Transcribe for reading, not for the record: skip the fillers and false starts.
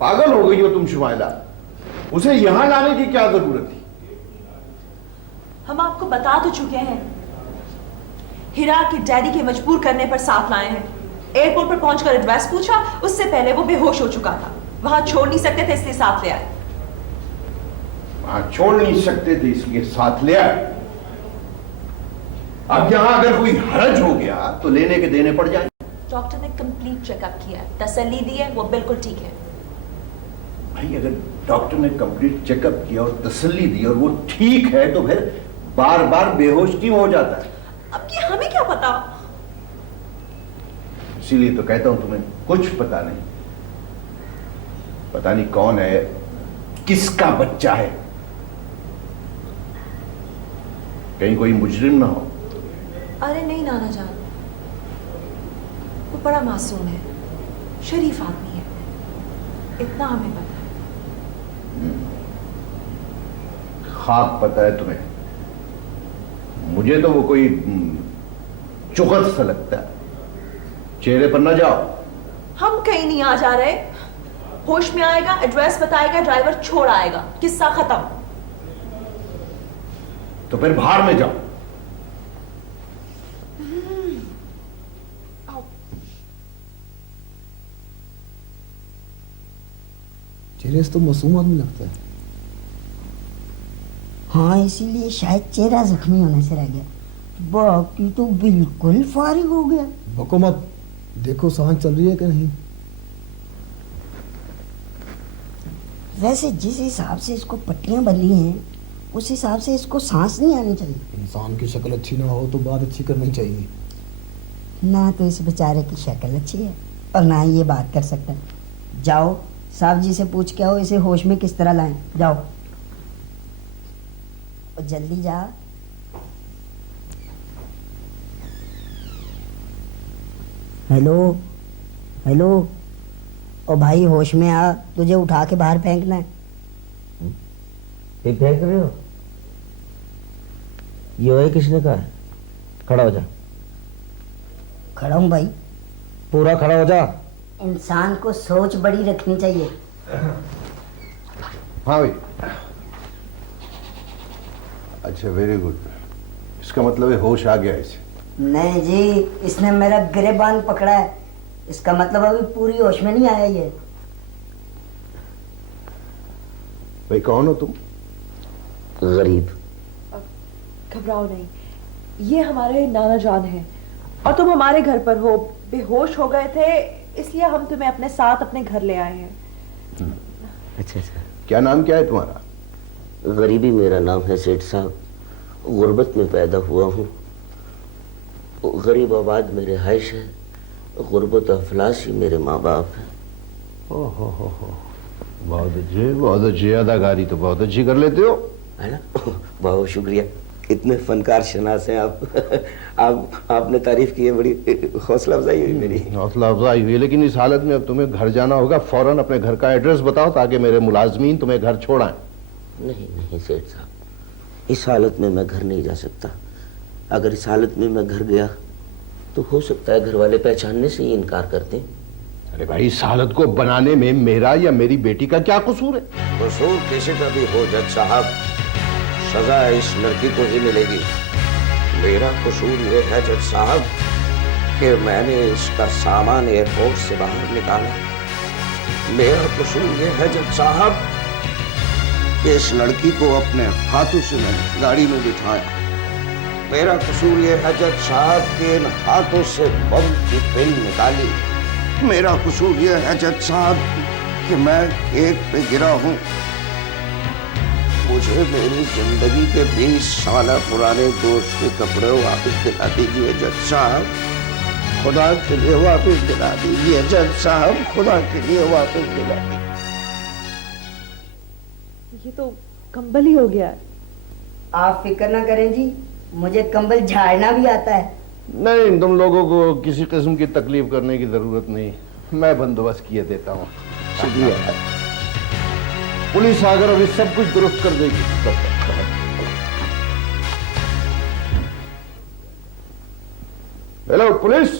पागल हो गई हो तुम शुमाइला, उसे यहां लाने की क्या जरूरत थी? हम आपको बता तो चुके हैं, हिरा के डैडी के मजबूर करने पर साथ लाए हैं। एयरपोर्ट पर पहुंचकर एड्रेस पूछा, उससे पहले वो बेहोश हो चुका था। वहां छोड़ नहीं सकते थे इसलिए साथ ले आए। वहां छोड़ नहीं सकते थे इसलिए साथ ले आए। अब यहां अगर कोई हरज हो गया तो लेने के देने पड़ जाए। डॉक्टर ने कंप्लीट चेकअप किया, तसल्ली दी है, वो बिल्कुल ठीक है। भाई अगर डॉक्टर ने कंप्लीट चेकअप किया और तसल्ली दी और वो ठीक है तो फिर बार बार बेहोश क्यों हो जाता है? अब ये हमें क्या पता? इसीलिए तो कहता हूं तुम्हें कुछ पता नहीं। पता नहीं कौन है, किसका बच्चा है, कहीं कोई मुजरिम ना हो। अरे नहीं नाना जान, वो बड़ा मासूम है, शरीफ आदमी है, इतना हमें पता है। खाक पता है तुम्हें, मुझे तो वो कोई चुगत सा लगता है। चेहरे पर ना जाओ। हम कहीं नहीं आ जा रहे, होश में आएगा, एड्रेस बताएगा, ड्राइवर छोड़ आएगा, किस्सा खत्म। तो फिर बाहर में जाओ। चेहरे से तो मासूम आदमी लगता है। हाँ, इसीलिए शायद चेहरा जख्मी होने से रह गया, बाकी तो बिल्कुल फारिग हो गया। बको मत, देखो सांस चल रही है कि नहीं। वैसे जिस हिसाब से इसको पट्टियां बंधी हैं उस हिसाब से इसको सांस नहीं आनी चाहिए। इंसान की शक्ल अच्छी ना हो तो बात अच्छी करनी चाहिए। ना तो इस बेचारे की शक्ल अच्छी है और ना ही ये बात कर सकता है। जाओ साहब जी से पूछ के आओ इसे होश में किस तरह लाएं। जाओ और जल्दी जा। हेलो हेलो, ओ भाई होश में आ, तुझे उठा के बाहर फेंकना है। ये फेंक रहे हो? ये ओए किसने कहा है? खड़ा हो जा। खड़ा हूँ भाई। पूरा खड़ा हो जा। इंसान को सोच बड़ी रखनी चाहिए। हाँ भाई, अच्छा वेरी गुड। इसका मतलब है होश आ गया इसे। नहीं जी, इसने मेरा गिरेबान पकड़ा है, इसका मतलब अभी पूरी होश में नहीं आया ये। भाई कौन हो तुम? गरीब। घबराओ नहीं, ये हमारे नाना जान हैं और तुम हमारे घर पर हो। बेहोश हो गए थे इसलिए हम तुम्हें अपने साथ अपने घर ले आए हैं। अच्छा। क्या नाम क्या है तुम्हारा? गरीबी मेरा नाम है सेठ साहब। गुर्बत में पैदा हुआ हूँ। गरीब आबाद मेरे हाइश है, गुर्बत अफलास ही मेरे माँ बाप हैं। हो, बहुत अच्छी अदाकारी तो बहुत अच्छी कर लेते हो, है ना? बहुत शुक्रिया, इतने फनकार शनास हैं आप। आपने तारीफ की है, बड़ी हौसला अफजाई हुई मेरी। हौसला अफजाई हुई, लेकिन इस हालत में अब तुम्हें घर जाना होगा। फौरन अपने घर का एड्रेस बताओ ताकि मेरे मुलाजमीन तुम्हें घर छोड़ाएं। नहीं सेठ साहब, इस हालत में मैं घर नहीं जा सकता। अगर इस हालत में मैं घर गया तो हो सकता है घर वाले पहचानने से ही इनकार कर दें। अरे भाई, इस हालत को बनाने में मेरा या मेरी बेटी का क्या कसूर है? कसूर किसी का भी हो जज साहब, सजा इस लड़की को ही मिलेगी। मेरा कसूर ये है जज साहब कि मैंने इसका सामान एयरपोर्ट से बाहर निकाला। मेरा कसूर ये है जज साहब कि इस लड़की को अपने हाथों से मैंने गाड़ी में बिठाया। मेरा कसूर ये है जज साहब कि इन हाथों से बम की पिन निकाली। मेरा कसूर ये है जज साहब कि मैं खेत पे गिरा हूँ। मुझे मेरी जिंदगी के 20 साल पुराने दोस्त के कपड़े वापस दिला दीजिए जज साहब, खुदा के लिए वापस दिला दीजिए जज साहब, खुदा के लिए वापस दिला दीजिए। ये तो कंबल ही हो गया है। आप फिक्र ना करें जी, मुझे कंबल झाड़ना भी आता है। नहीं, तुम लोगों को किसी किस्म की तकलीफ करने की जरूरत नहीं, मैं बंदोबस्त किए देता हूँ। शुक्रिया। पुलिस आकर अभी सब कुछ दुरुस्त कर देगी। Hello police.